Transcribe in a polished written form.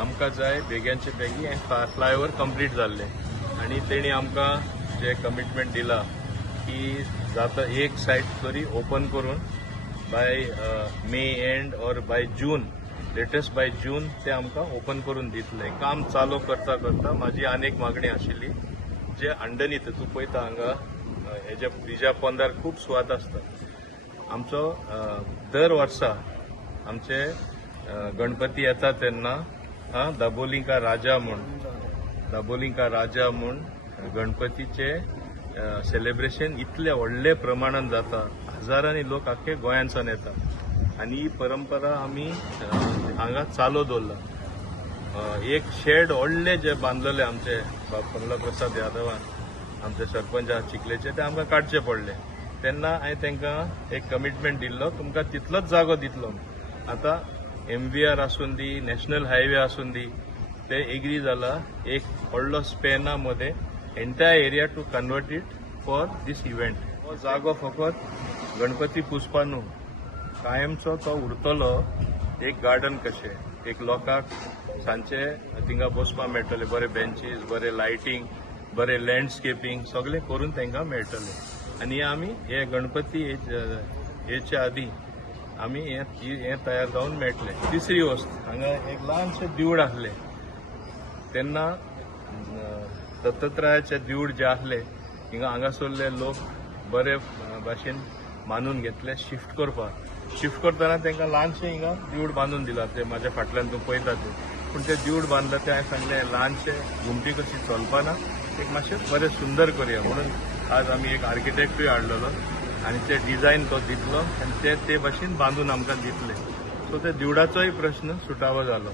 आमकां जाय बेग्याचे बेगी हें फ्लायओव्हर कंप्लीट जाल्लें आनी तेणी आमकां जे कमिटमेंट दिला की जाता एक सायड तरी ओपन करून बाय मे एंड और by June latest by June ते आमकां ओपन करून दितले. काम चालू करता करता म्हाजी आनीक मागणी आशिल्ली जे अंडरनीथ तूं पळयता हांगा हेज्या ब्रिजा पोंदार खूब सुवात आसता. आमचो दर वर्सा आमचे गणपती येता तेन्ना दाबोलिंका राजा म्हूण गणपतीचे सेलिब्रेशन इतले व्हडले प्रमाणात जाता. हजारांनी लोक आख्खे गोंयांतसून येता आनी ही परंपरा आमी हांगा चालू दवरला. एक शेड व्हडले जे बांदलेले आमचे कमला प्रसाद यादवान आमचे सरपंच चिखलेचे ते आमकां काडचे पडले. तेन्ना हांवें तांकां एक कमिटमेंट दिल्लो तुमकां तितलोच जागो दितलो. आतां MVR आसून दी नॅशनल हायवे आसून दी ते एग्री जाला एक व्हडलो स्पॅना मध्ये entire area to convert it for these event. हो जागो फकत गणपती पुजपा न्हू कायमचो तो उरतलो एक गार्डन कशें एक लोकांक सांचे थिंगा बसपा मेळटले बरे बेंचीस बरे लायटिंग बरे लँडस्केपींग सगळें करून तांकां मेळटलें. आनी आमी हे गणपती हेच्या आदी आमी हे तयार जावन मेळटले. तिसरी वस्त हांगा एक ल्हानशें देवूळ आसलें तेन्ना दत्तात्रयाचें देवूळ जें आसलें हिंगा हांगासरले लोक बरे भाशेन मानून घेतले शिफ्ट करतना तांकां ल्हानशें हिंगा देवूळ बांदून दिलां. ते म्हाज्या फाटल्यान तूं पळयता तें पूण तें देवूळ बांदलां तें हांवें सांगलें ल्हानशें घुमटी कशी चलपाना एक मातशें बरें सुंदर करुया म्हणून आज आमी एक आर्किटेक्टूय हाडलेलो आनी ते डिझायन तो दितलो आनी ते भाशेन बांदून आमकां दितले. सो ते देवळाचोय प्रश्न सुटावो जालो.